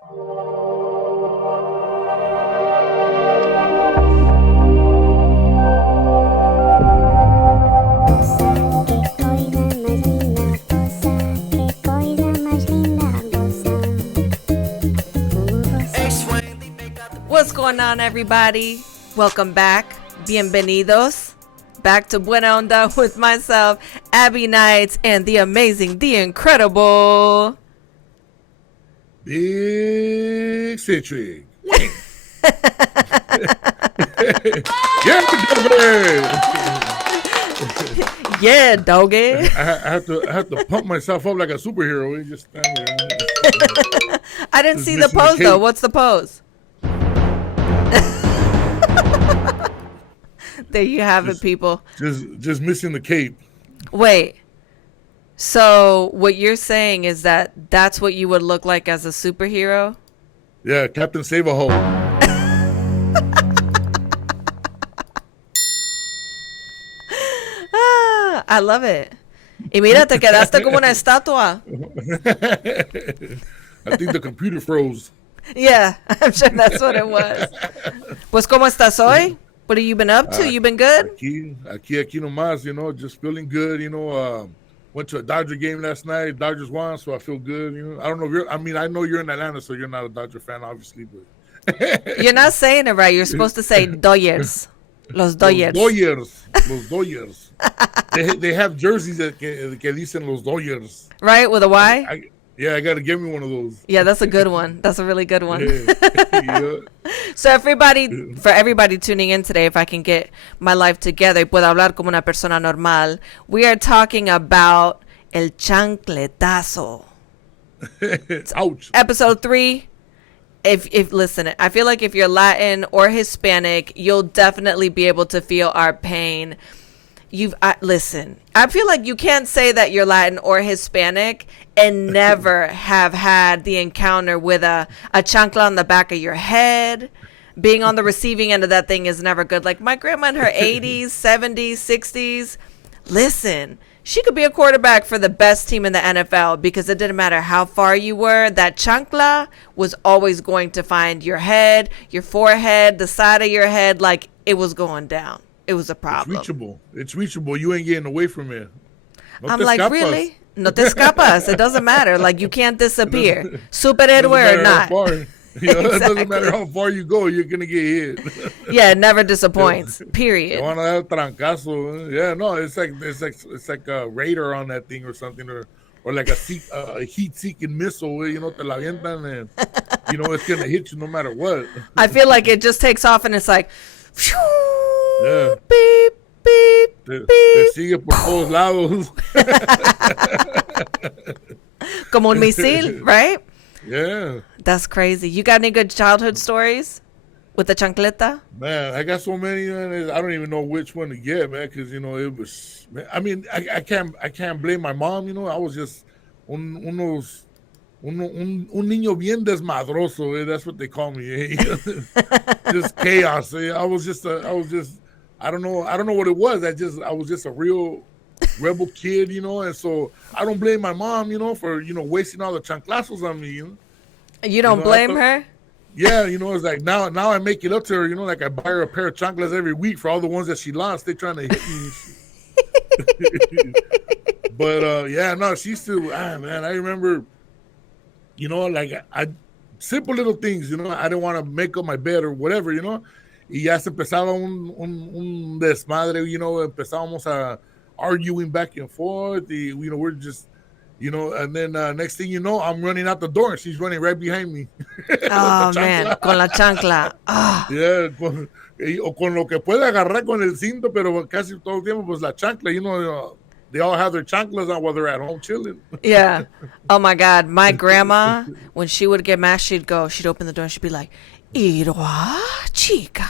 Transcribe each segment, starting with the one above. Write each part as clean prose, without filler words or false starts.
What's going on, everybody? Welcome back. Bienvenidos back to Buena Onda with myself, Abbie Knights, and the amazing, the incredible Big Citric. Yeah, doggy. I have to pump myself up like a superhero. You just stand there. I didn't see the pose though. What's the pose? There you have it, people. Just missing the cape. Wait. So what you're saying is that that's what you would look like as a superhero? Yeah, Captain Save-A-Hole. I love it. Y mira, te quedaste como una estatua. I think the computer froze. Yeah, I'm sure that's what it was. Pues, ¿cómo estás hoy? What have you been up to? You been good? Aquí nomás, just feeling good, went to a Dodger game last night. Dodgers won, so I feel good, I don't know if I know you're in Atlanta, so you're not a Dodger fan, obviously, but you're not saying it right. You're supposed to say Dodgers. Los Dodgers. Los Dodgers. They have jerseys that dicen Los Dodgers. Right, with a Y? I got to give me one of those. Yeah, that's a good one. That's a really good one. Yeah. So for everybody tuning in today, if I can get my life together, puedo hablar como una persona normal, we are talking about el chancletazo. Ouch. Episode 3. If listen, I feel like if you're Latin or Hispanic, you'll definitely be able to feel our pain. Listen, I feel like you can't say that you're Latin or Hispanic and never have had the encounter with a chancla on the back of your head. Being on the receiving end of that thing is never good. Like my grandma in her 80s, 70s, 60s. Listen, she could be a quarterback for the best team in the NFL because it didn't matter how far you were. That chancla was always going to find your head, your forehead, the side of your head, like it was going down. It was a problem. It's reachable. You ain't getting away from it. I'm like, really? No te escapas. It doesn't matter. Like, you can't disappear. Superhéroe or not. It doesn't matter how far you go, you're going to get hit. Yeah, it never disappoints. Period. You want to have trancazo. Yeah, no, it's like a radar on that thing or something, or like a heat-seeking missile. Te la avientan and, it's going to hit you no matter what. I feel like it just takes off and it's like, phew, yeah. Beep, beep, beep. Te sigue por todos lados. Como un misil, right? Yeah. That's crazy. You got any good childhood stories with the chancleta? Man, I got so many, man. I don't even know which one to get, man, because, it was, I mean, I can't blame my mom, I was just un niño bien desmadroso, that's what they call me. Just chaos. I was just I don't know what it was. I was just a real rebel kid, and so I don't blame my mom, for wasting all the chanclazos on me. You don't blame her? Yeah, it's like now I make it up to her, like I buy her a pair of chanclas every week for all the ones that she lost. They're trying to hit me. But yeah, no, she still, man, I remember, like simple little things, I didn't want to make up my bed or whatever, y ya se empezaba un desmadre, empezábamos a arguing back and forth, we're just, and then next thing you know, I'm running out the door and she's running right behind me. Oh, man, con la chancla. Oh. Yeah, o con lo que puede agarrar con el cinto, pero casi todo el tiempo, pues la chancla, they all have their chanclas on while they're at home chilling. Yeah. Oh, my God. My grandma, when she would get mad, she'd open the door and she'd be like, Iroa, chica.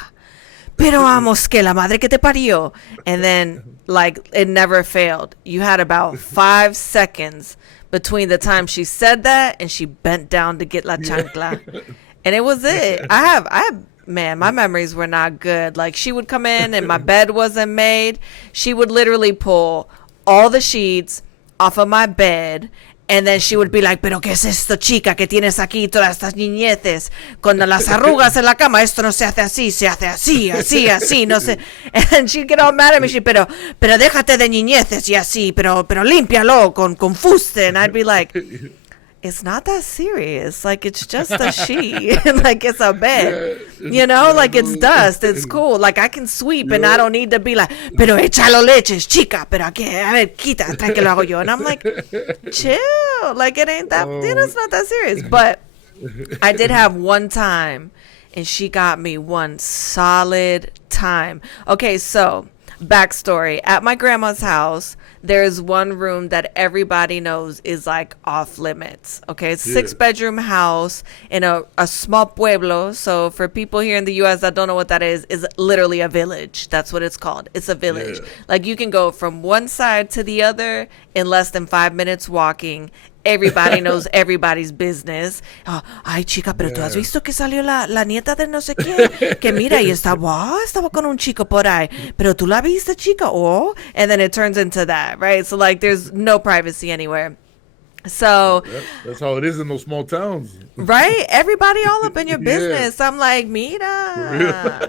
Pero vamos, que la madre que te parió. And then, like, it never failed. You had about 5 seconds between the time she said that and she bent down to get la chancla. And it was it. I have, man, my memories were not good. Like, she would come in and my bed wasn't made. She would literally pull all the sheets off of my bed And then she would be like, pero ¿qué es esto, chica? ¿Qué tienes aquí todas estas niñeces? Con las arrugas en la cama, esto no se hace así, se hace así, así, así, no sé. And she'd get all mad at me. Pero déjate de niñeces y así, pero límpialo con fuste. And I'd be like, it's not that serious. Like, it's just a sheet. Like, it's a bed. You know, like, it's dust. It's cool. Like, I can sweep and I don't need to be like, pero échalo leches, chica. Pero aquí, a ver, quita, trae que lo hago yo. And I'm like, chill. Like, it ain't that, you know, it's not that serious. But I did have one time, and she got me one solid time. Okay, so backstory. At my grandma's house, there's one room that everybody knows is like off limits. Okay, it's a 6-bedroom house in a small pueblo. So for people here in the U.S. that don't know what that is literally a village. That's what it's called. It's a village. Yeah. Like you can go from one side to the other in less than 5 minutes walking. Everybody knows everybody's business. Oh, ay, chica, pero tú has visto que salió la nieta de no sé quién. Que mira, y estaba con un chico por ahí. Pero tú la viste, chica. Oh, and then it turns into that, right? So like, there's no privacy anywhere. So that's how it is in those small towns, right? Everybody all up in your business. I'm like, mira,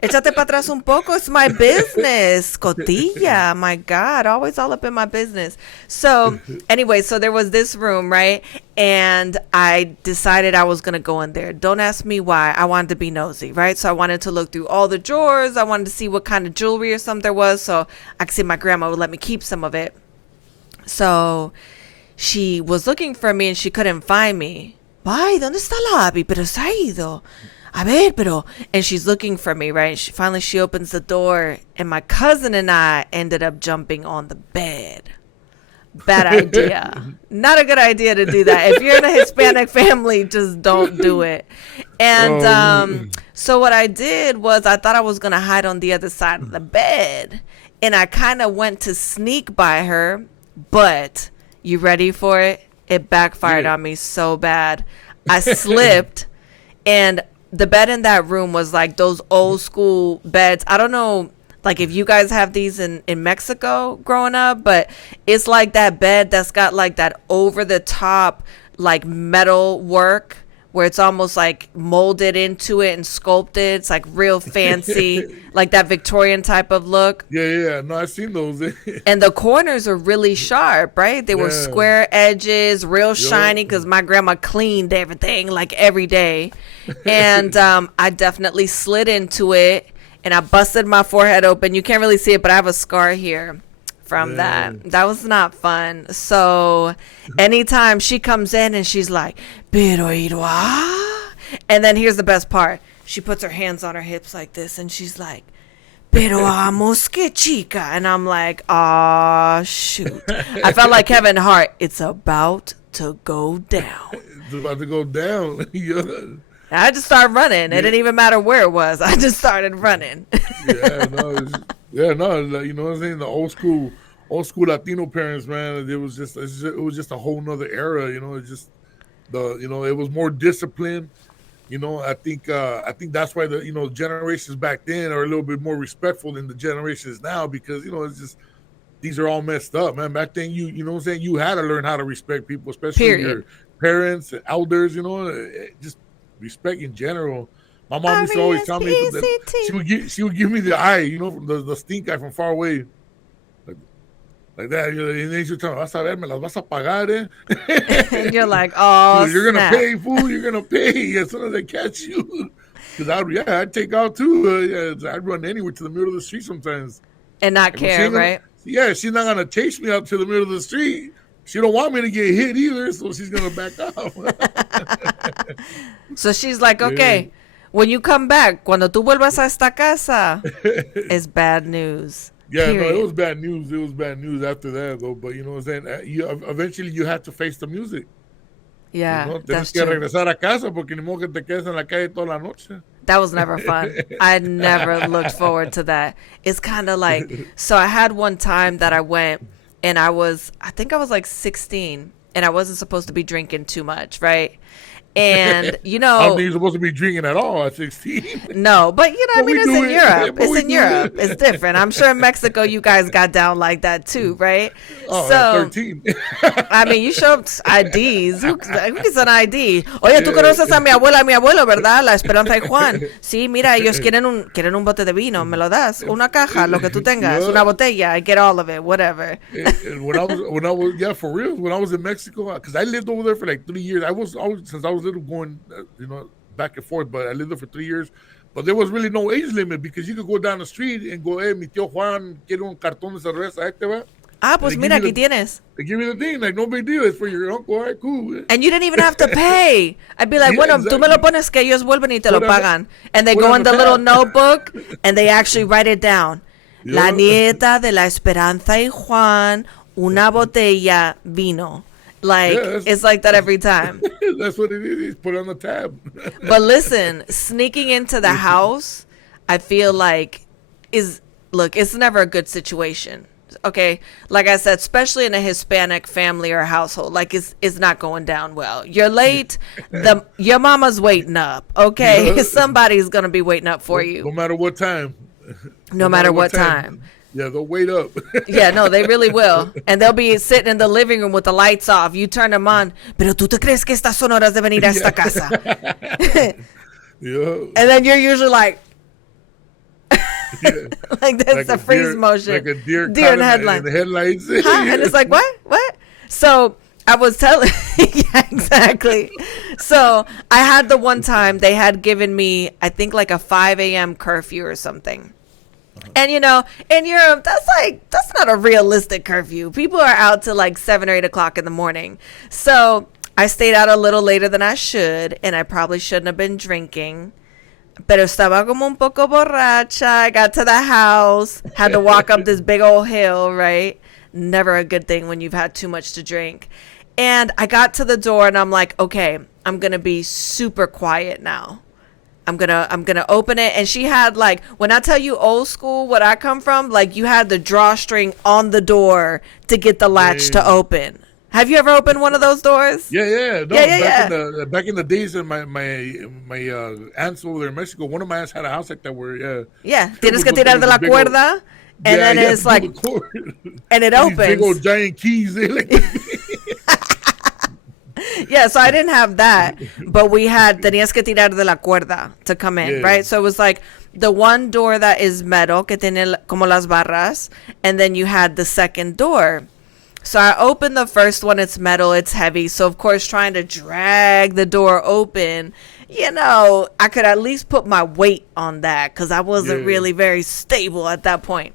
échate para atrás un poco. It's my business, cotilla. My God, always all up in my business. So anyway, so there was this room, right? And I decided I was gonna go in there. Don't ask me why. I wanted to be nosy, right? So I wanted to look through all the drawers. I wanted to see what kind of jewelry or something there was, so I could see if my grandma would let me keep some of it. So she was looking for me and she couldn't find me. Ay, ¿dónde está la Abbie? Pero se ha ido. A ver, pero... And she's looking for me, right? Finally, she opens the door and my cousin and I ended up jumping on the bed. Bad idea. Not a good idea to do that. If you're in a Hispanic family, just don't do it. And so what I did was I thought I was going to hide on the other side of the bed. And I kind of went to sneak by her, but... You ready for it? It backfired on me so bad. I slipped, and the bed in that room was like those old school beds. I don't know, like if you guys have these in Mexico growing up, but it's like that bed that's got like that over the top, like metal work where it's almost like molded into it and sculpted. It's like real fancy, like that Victorian type of look. Yeah. No, I've seen those. And the corners are really sharp, right? They were square edges, real shiny, because my grandma cleaned everything like every day. And I definitely slid into it, and I busted my forehead open. You can't really see it, but I have a scar here from that. That was not fun. So anytime she comes in and she's like, pero iroa. And then here's the best part. She puts her hands on her hips like this and she's like, pero amos que chica. And I'm like, ah, shoot. I felt like Kevin Hart. It's about to go down. It's about to go down. I just started running. It didn't even matter where it was. I just started running. You know what I'm saying? The old school Latino parents, man. It was just a whole nother era. You know, it was more disciplined. You know, I think that's why the generations back then are a little bit more respectful than the generations now, because it's just these are all messed up, man. Back then, you know what I'm saying, you had to learn how to respect people, especially your parents and elders. You know, just respect in general. My mom used to always tell me that she would give me the eye, the stink eye from far away, like that. And then she would tell me, "Vas a ver, me las vas a pagar, eh?" And you're like, "Oh, you're gonna pay, fool. You're gonna pay as soon as they catch you." Because I'd take out too. I'd run anywhere to the middle of the street sometimes and not care, right? Yeah, she's not gonna chase me out to the middle of the street. She don't want me to get hit either, so she's gonna back off. So she's like, "Okay, when you come back, cuando tú vuelvas a esta casa, it's bad news." Yeah, period. No, it was bad news. It was bad news after that, though. But you know what I'm saying? Eventually, you have to face the music. Yeah, that's true. Tienes que regresar a casa porque ni modo que te quedes en la calle toda la noche. That was never fun. I never looked forward to that. It's kind of like, so I had one time that I went, and I think I was like 16, and I wasn't supposed to be drinking too much, right? And, I don't think you're supposed to be drinking at all at 16. no, but I But mean, we it's do in it. Europe. But It's we in do Europe. it. It's different. I'm sure in Mexico you guys got down like that too, right? Oh, So, 13. I mean, you show IDs. Who gets an ID? Oye, tú Yeah. conoces a mi abuela, a mi abuelo, ¿verdad? La Esperanza y Juan. Sí, mira, ellos quieren un bote de vino. ¿Me lo das? Una caja, lo que tú tengas. Yeah. Una botella. I get all of it, whatever. And when I was, yeah, for real, when I was in Mexico, because I lived over there for like 3 years. I was since I was little going, back and forth, but I lived there for 3 years. But there was really no age limit because you could go down the street and go, hey, mi tío Juan quiere un cartón de cerveza, ahí te va. Ah, pues mira, aquí tienes. They give you the thing, like, no big deal. It's for your uncle. All right, cool. And you didn't even have to pay. I'd be like, Yeah, bueno, exactly. tú me lo pones que ellos vuelven y te lo Put on the- pagan. And they put go on in the the little tab. notebook and they actually write it down. La Yeah. nieta de la Esperanza y Juan, una botella vino. Like, Yeah, it's like that every time. That's what it is. Put it on the tab. But listen, sneaking into the house, I feel like it's never a good situation. Okay, like I said, especially in a Hispanic family or household, like it's not going down well. You're late, your mama's waiting up. Okay, Yeah. somebody's gonna be waiting up for No you, matter what time. no matter what time. Yeah, they'll wait up. Yeah, no, they really will. And they'll be sitting in the living room with the lights off. You turn them on. Pero tú te crees que estas son horas de venir a esta casa? Yeah. And then you're usually like, Yeah. like that's Like the a freeze deer- motion. Like a deer in caught the headlights. in the headlights. Huh? And it's like, what? So I was telling, yeah, exactly. So I had the one time they had given me, I think like a 5 a.m. curfew or something. And in Europe, that's not a realistic curfew. People are out till like 7 or 8 o'clock in the morning. So I stayed out a little later than I should, and I probably shouldn't have been drinking. Pero estaba como un poco borracha. I got to the house, had to walk up this big old hill, right? Never a good thing when you've had too much to drink. And I got to the door and I'm like, okay, I'm going to be super quiet now. I'm gonna open it. And she had, like, when I tell you old school, what I come from, like, you had the drawstring on the door to get the latch to open. Have you ever opened one of those doors? Yeah. No, Yeah. back in the days of my aunts over there in Mexico, one of my aunts had a house like that where Yeah. Tienes que tirar de la cuerda. And then it's like, and it opens. Big old giant keys. Yeah, so I didn't have that, but we had tenías que tirar de la cuerda to come in, Yeah. right? So it was like the one door that is metal, que tiene como las barras, and then you had the second door. So I opened the first one, it's metal, it's heavy. So of course, trying to drag the door open, I could at least put my weight on that because I wasn't really very stable at that point.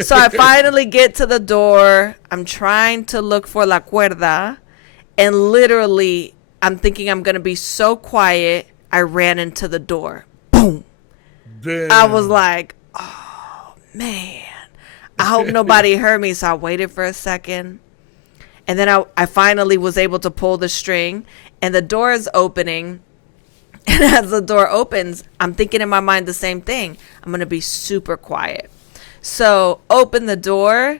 So I finally get to the door. I'm trying to look for la cuerda. And literally, I'm thinking I'm going to be so quiet, I ran into the door. Boom. Damn. I was like, oh, man. I hope nobody heard me. So I waited for a second. And then I finally was able to pull the string. And the door is opening. And as the door opens, I'm thinking in my mind the same thing. I'm going to be super quiet. So open the door.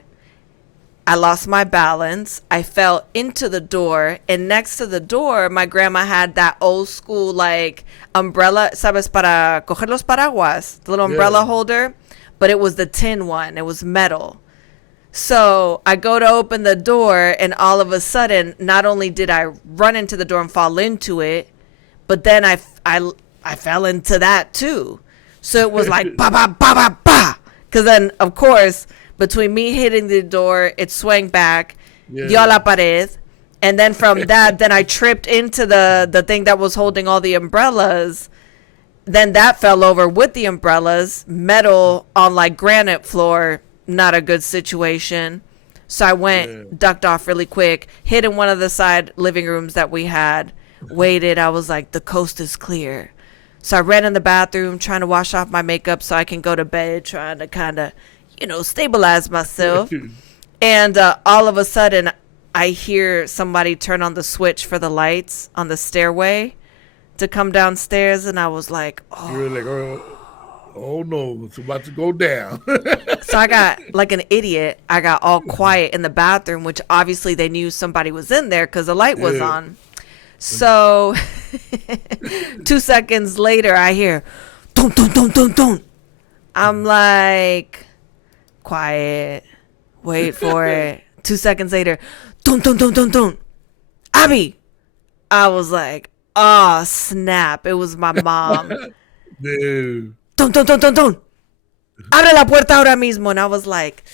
I lost my balance. I fell into the door. And next to the door, my grandma had that old school, like, umbrella, ¿sabes? Para coger los paraguas. The little umbrella holder. But it was the tin one. It was metal. So I go to open the door. And all of a sudden, not only did I run into the door and fall into it, but then I fell into that too. So it was like, ba, ba, ba, ba, ba. Because then, of course, between me hitting the door, it swung back, dio a la pared, and then from that, then I tripped into the thing that was holding all the umbrellas. Then that fell over with the umbrellas, metal on like granite floor, not a good situation. So I went, ducked off really quick, hid in one of the side living rooms that we had, waited. I was like, the coast is clear. So I ran in the bathroom, trying to wash off my makeup so I can go to bed, trying to kind of, stabilize myself. And all of a sudden, I hear somebody turn on the switch for the lights on the stairway to come downstairs. And I was like, oh. You were like, oh no, it's about to go down. So I got, like an idiot, I got all quiet in the bathroom, which obviously they knew somebody was in there because the light was on. So 2 seconds later, I hear, don't, don't, don't, don't, don't. I'm like, quiet. Wait for it. 2 seconds later, don't. Abbie. I was like, oh, snap. It was my mom. Dude. Don't. Abre la puerta ahora mismo. And I was like,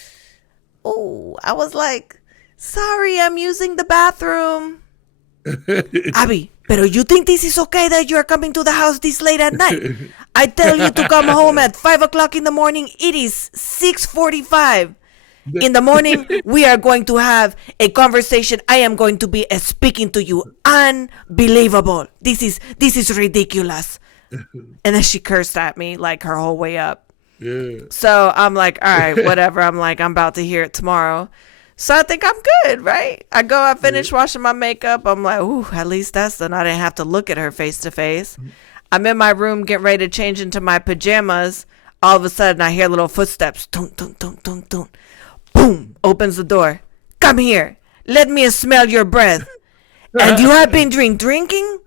sorry, I'm using the bathroom. Abbie, pero you think this is okay that you're coming to the house this late at night? I tell you to come home at 5 o'clock in the morning. It is 6:45. In the morning, we are going to have a conversation. I am going to be speaking to you. Unbelievable. This is ridiculous. And then she cursed at me like her whole way up. Yeah. So I'm like, all right, whatever. I'm about to hear it tomorrow. So I think I'm good, right? I finish washing my makeup. I'm like, ooh, at least that's done. I didn't have to look at her face to face. I'm in my room getting ready to change into my pajamas. All of a sudden, I hear little footsteps. Don't. Boom! Opens the door. Come here. Let me smell your breath. And you have been drinking?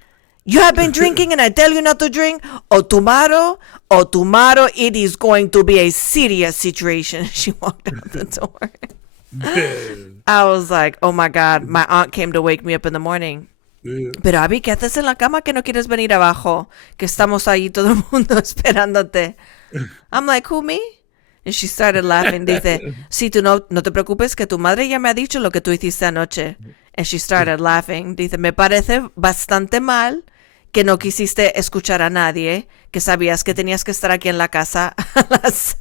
You have been drinking and I tell you not to drink? Or tomorrow, it is going to be a serious situation. She walked out the door. I was like, oh my God. My aunt came to wake me up in the morning. Yeah. Pero Abbie, ¿qué haces en la cama que no quieres venir abajo? Que estamos ahí todo el mundo esperándote. I'm like, who, me? And she started laughing. Dice, sí, tú no te preocupes que tu madre ya me ha dicho lo que tú hiciste anoche. And she started laughing. Dice, me parece bastante mal que no quisiste escuchar a nadie, que sabías que tenías que estar aquí en la casa a las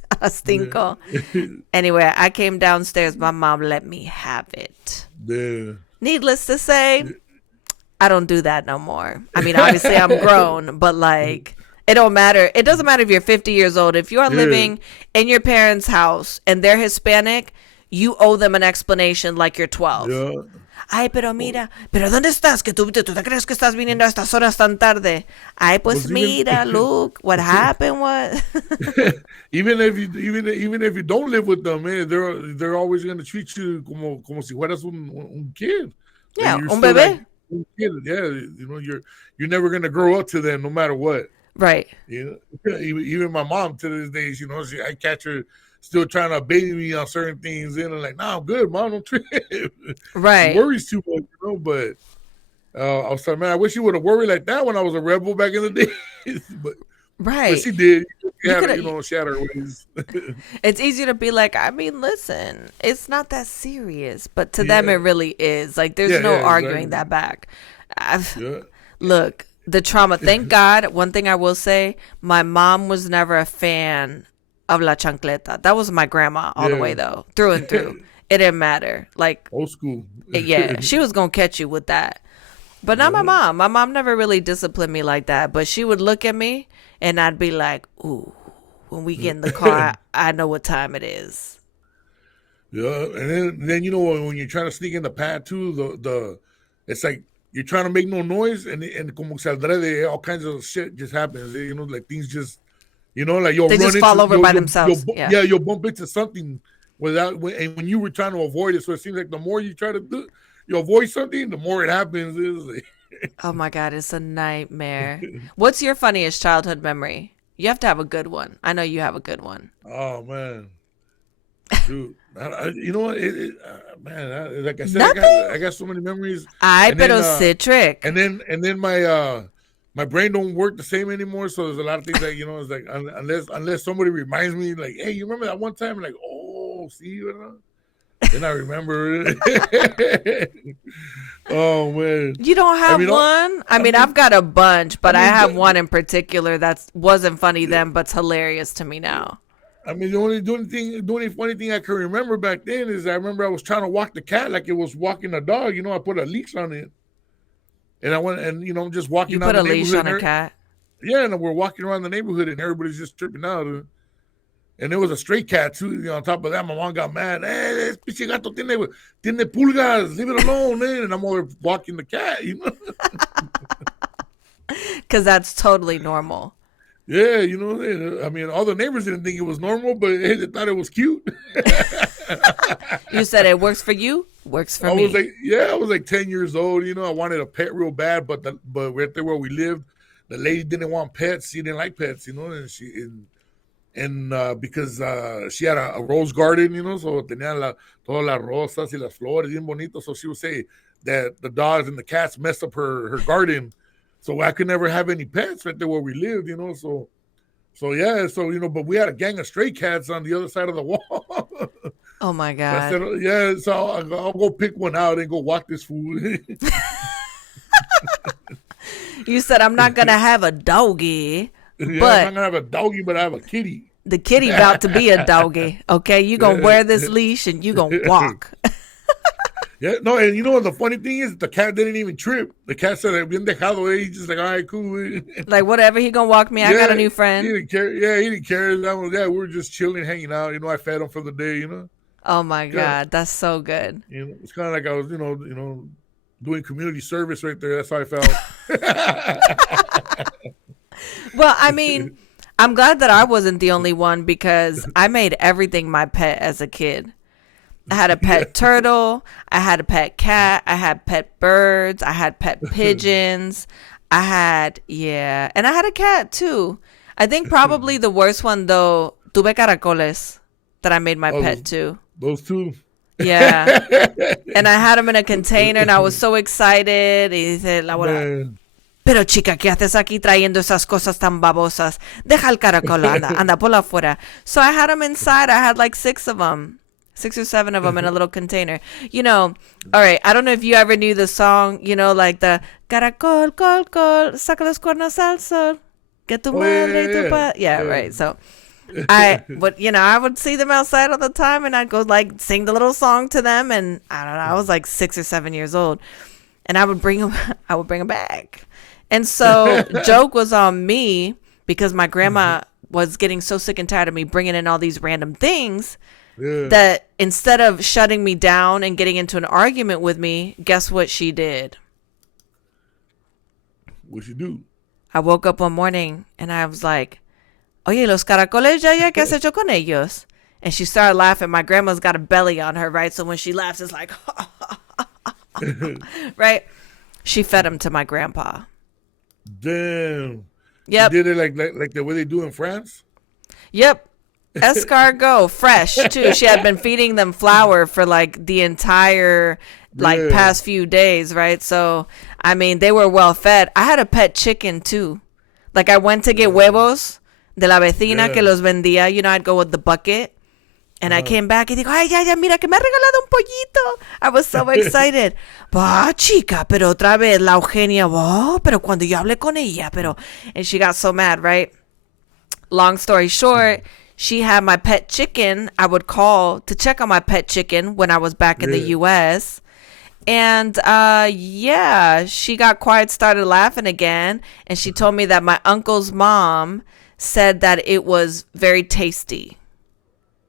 5. Anyway, I came downstairs. My mom let me have it. Yeah. Needless to say, I don't do that no more. I mean, obviously I'm grown, but like, it don't matter. It doesn't matter if you're 50 years old. If you are living in your parents' house and they're Hispanic, you owe them an explanation like you're 12. Yeah. Ay, pero mira, pero ¿dónde estás? Que tú te crees que estás viniendo a estas horas tan tarde. Ay, pues mira, look, what happened was. even if you don't live with them, man, they're always going to treat you como si fueras un kid. Yeah, un bebé. Like, yeah, you know, you're never going to grow up to them no matter what. Right. You know, even my mom to this day, you know, I catch her still trying to baby me on certain things, and I'm like, "Nah, I'm good, mom. Don't trip." Right. She worries too much, you know. But I was like, man, I wish she would have worried like that when I was a rebel back in the day. but she did. She had her ways. It's easy to be like, I mean, listen, it's not that serious, but to them it really is. Like, there's no arguing that back. Look. The trauma. Thank God. One thing I will say, my mom was never a fan of la chancleta. That was my grandma all the way, though, through and through. It didn't matter. Like, old school. Yeah, she was gonna catch you with that. But not my mom. My mom never really disciplined me like that. But she would look at me, and I'd be like, "Ooh." When we get in the car, I know what time it is. Yeah, and then you know when you're trying to sneak in the pad too, the it's like. You're trying to make no noise, and como se adrede, all kinds of shit just happens. You know, like things just, you know, like you'll they run just fall over by themselves. You'll bump into something and when you were trying to avoid it. So it seems like the more you try to you avoid something, the more it happens. Oh my God, it's a nightmare. What's your funniest childhood memory? You have to have a good one. I know you have a good one. Oh man, dude. You know what, man? Like I said, I got so many memories. Pero Citric. And then my brain don't work the same anymore. So there's a lot of things that, you know, it's like unless somebody reminds me, like, hey, you remember that one time? Like, oh, see, you know? Then I remember it. Oh man, you don't have one? I mean, I've got a bunch, but I have one in particular that wasn't funny then, but's hilarious to me now. I mean, the only funny thing I can remember back then is I remember I was trying to walk the cat like it was walking a dog. You know, I put a leash on it, and I went and I'm just walking. You put a leash on a cat? Yeah, and we're walking around the neighborhood, and everybody's just tripping out. And there was a stray cat too. You know, on top of that, my mom got mad. Hey, this pinche gato tiene pulgas. Leave it alone, man. And I'm over walking the cat. You know, because that's totally normal. Yeah, I mean, all the neighbors didn't think it was normal, but hey, they thought it was cute. You said it works for you, works for me. I was like 10 years old. I wanted a pet real bad, but right there where we lived, the lady didn't want pets. She didn't like pets, and because she had a rose garden, so tenía todas las rosas y las flores bien bonito. So she would say that the dogs and the cats messed up her garden, so I could never have any pets right there where we lived, but we had a gang of stray cats on the other side of the wall. Oh my So I God. said, yeah, so I'll go pick one out and go walk this fool. You said, I'm not going to have a doggy, Yeah, I'm not but gonna have a doggy, but I have a kitty. the kitty about to be a doggy. Okay, you going to wear this leash and you going to walk. Yeah, no, and the funny thing is, the cat didn't even trip. The cat said, "Bien dejado." He's just like, "All right, cool." Like, whatever, he going to walk me. I got a new He friend. didn't care. Yeah, he didn't care. We were just chilling, hanging out. I fed him for the day. Oh my Yeah. God, that's so good. It's kind of like I was, doing community service right there. That's how I felt. Well, I mean, I'm glad that I wasn't the only one because I made everything my pet as a kid. I had a pet turtle. I had a pet cat. I had pet birds. I had pet pigeons. And I had a cat too. I think probably the worst one though, tuve caracoles that I made my pet too. Those two. Yeah. And I had them in a container and I was so excited. Y dice la abuela, Man. pero chica, ¿qué haces aquí trayendo esas cosas tan babosas? Deja el caracol, anda por afuera. So I had them inside. I had like 6 of them. 6 or 7 of them in a little container. All right, I don't know if you ever knew the song, like the caracol, col, saca los cuernos al sol, que tu madre y tu padre. Yeah, right. So I would see them outside all the time and I'd go like sing the little song to them. And I don't know, I was like 6 or 7 years old and I would bring them back. And so joke was on me because my grandma was getting so sick and tired of me bringing in all these random things. Yeah. That instead of shutting me down and getting into an argument with me, guess what she did? What'd she do? I woke up one morning and I was like, oye, los caracoles ya, ¿qué has hecho con ellos? And she started laughing. My grandma's got a belly on her, right? So when she laughs, it's like, right? She fed them to my grandpa. Damn. Yep. She did it like the way they do in France? Yep. Escargot, fresh too. She had been feeding them flour for like the entire past few days, right? So I mean, they were well fed. I had a pet chicken too. Like I went to get huevos de la vecina que los vendía. I'd go with the bucket, and I came back and digo, ay, ya, mira que me ha regalado un pollito. I was so excited. Chica, pero otra vez la Eugenia. Pero cuando yo hablé con ella, and she got so mad, right? Long story short. She had my pet chicken. I would call to check on my pet chicken when I was back in the U.S. And she got quiet, started laughing again. And she told me that my uncle's mom said that it was very tasty.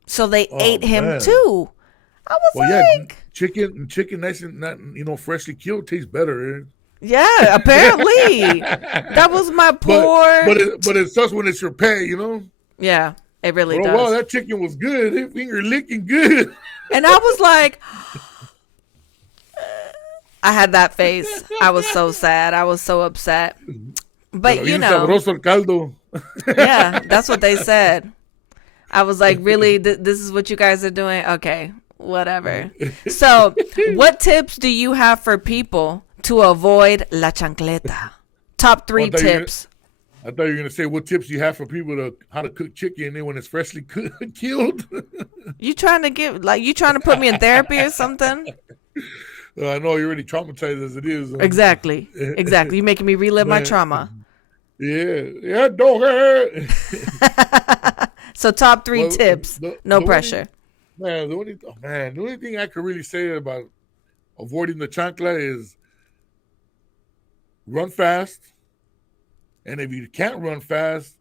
So they ate him too. I was like... Chicken nice and not, freshly killed tastes better. Yeah, apparently. That was my poor... But it sucks when it's your pet, Yeah. It really does. Wow, that chicken was good. His finger licking good. And I was like, I had that face. I was so sad. I was so upset. But sabroso el caldo. Yeah, that's what they said. I was like, really? This is what you guys are doing? Okay, whatever. So, what tips do you have for people to avoid la chancleta? Top 3 tips. I thought you were going to say what tips you have for people how to cook chicken when it's freshly killed. You trying to put me in therapy or something? I know you're already traumatized as it is. Exactly. You're making me relive my trauma. Yeah, don't hurt. So top 3 tips. No pressure. The only thing I could really say about avoiding the chancla is run fast. And if you can't run fast,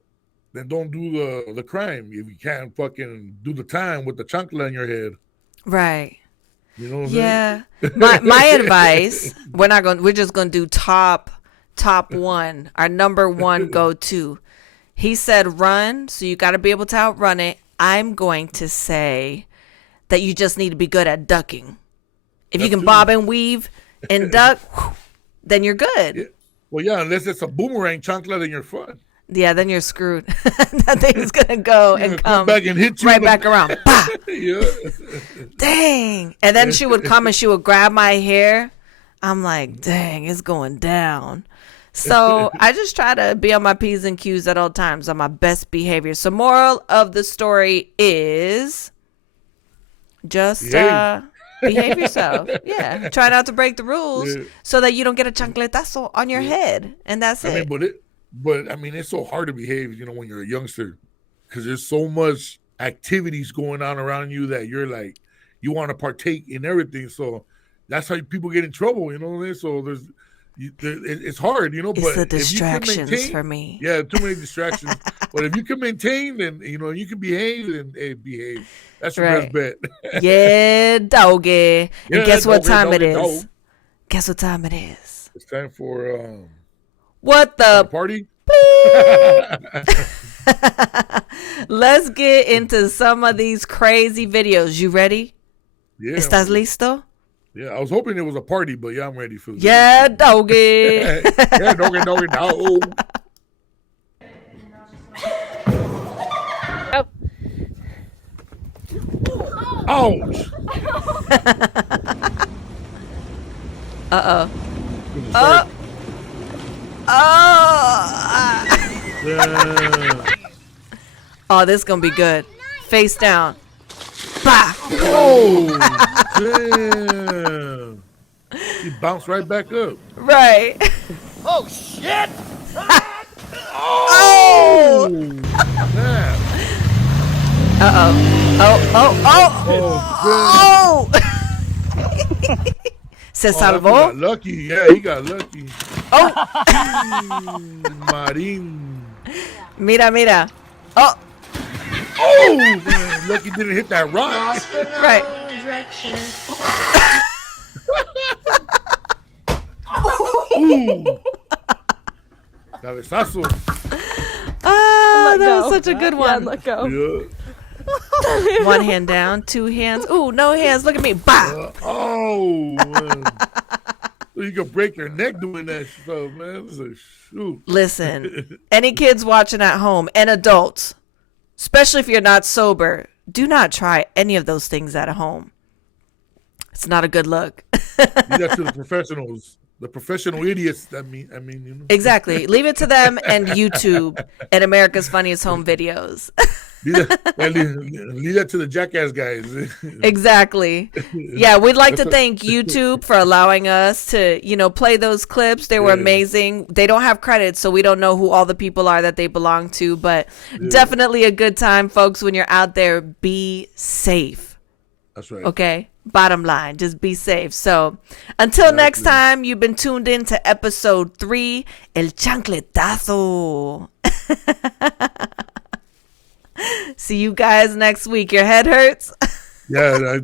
then don't do the crime. If you can't fucking do the time with the chancla in your head. Right. You know what I'm saying? My advice, we're just gonna do top 1, our number 1 go-to. He said run, so you got to be able to outrun it. I'm going to say that you just need to be good at ducking. If you can bob and weave and duck, then you're good. Yeah. Well, yeah, unless it's a boomerang chancla, then you're fine. Yeah, then you're screwed. That thing's going to go and come back and hit you right back around. Bah! Yeah. Dang. And then she would come and she would grab my hair. I'm like, dang, it's going down. So I just try to be on my P's and Q's at all times, on my best behavior. So moral of the story is just behave yourself. Yeah. Try not to break the rules so that you don't get a chancletazo on your head. And that's it. But it's so hard to behave, when you're a youngster, because there's so much activities going on around you that you're like, you want to partake in everything. So that's how people get in trouble, So it's hard, It's but the distractions for me. Yeah, too many distractions. But if you can maintain, then you can behave and behave. That's your best bet. Yeah, doggy. Yeah, and guess what time it is? Dog. Guess what time it is? It's time for what the party? Let's get into some of these crazy videos. You ready? Yeah. ¿Estás listo? Yeah, I was hoping it was a party, but yeah, I'm ready for this. Yeah, doggy. Yeah, doggy, dog. Ouch. Uh-oh. Yeah. Oh, this is going to be good. Face down. Bah! Oh, damn. He bounced right back up. Right. Oh, shit! Oh! Man. Uh-oh. Oh! Se salvó. He got lucky. Yeah, he got lucky. Oh! Marín. Mira. Oh! Oh, man. Lucky didn't hit that rock. Right. Ooh. Cabezazo. Oh, that was such a good one. Let go. Yeah. One hand down, two hands. Ooh, no hands. Look at me. Bah! Oh, man. You can break your neck doing that stuff, man. It's a shoot. Listen, any kids watching at home and adults, especially if you're not sober, do not try any of those things at home. It's not a good look. Leave that to the professionals, the professional idiots. Exactly. Leave it to them and YouTube and America's Funniest Home Videos. Leave that to the jackass guys. Exactly. Yeah, we'd like to thank YouTube for allowing us to, play those clips. They were amazing. They don't have credits, so we don't know who all the people are that they belong to, but definitely a good time, folks. When you're out there, be safe. That's right. Okay? Bottom line, just be safe. So until next time, you've been tuned in to episode 3, El Chancletazo. See you guys next week. Your head hurts? Yeah,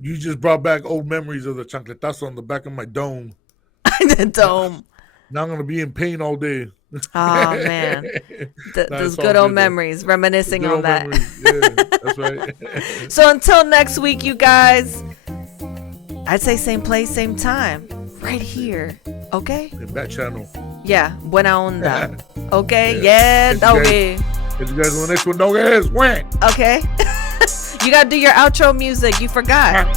you just brought back old memories of the chancletazo on the back of my dome. The dome. Now I'm going to be in pain all day. Oh, man. Those good old memories. Reminiscing on that. Yeah, that's right. So until next week, you guys, I'd say same place, same time. Right here. Okay? In that channel. Yeah. Buena Onda. Okay? Yeah, doggy. If you guys want this one, no ass, whack. Okay. You got to do your outro music. You forgot.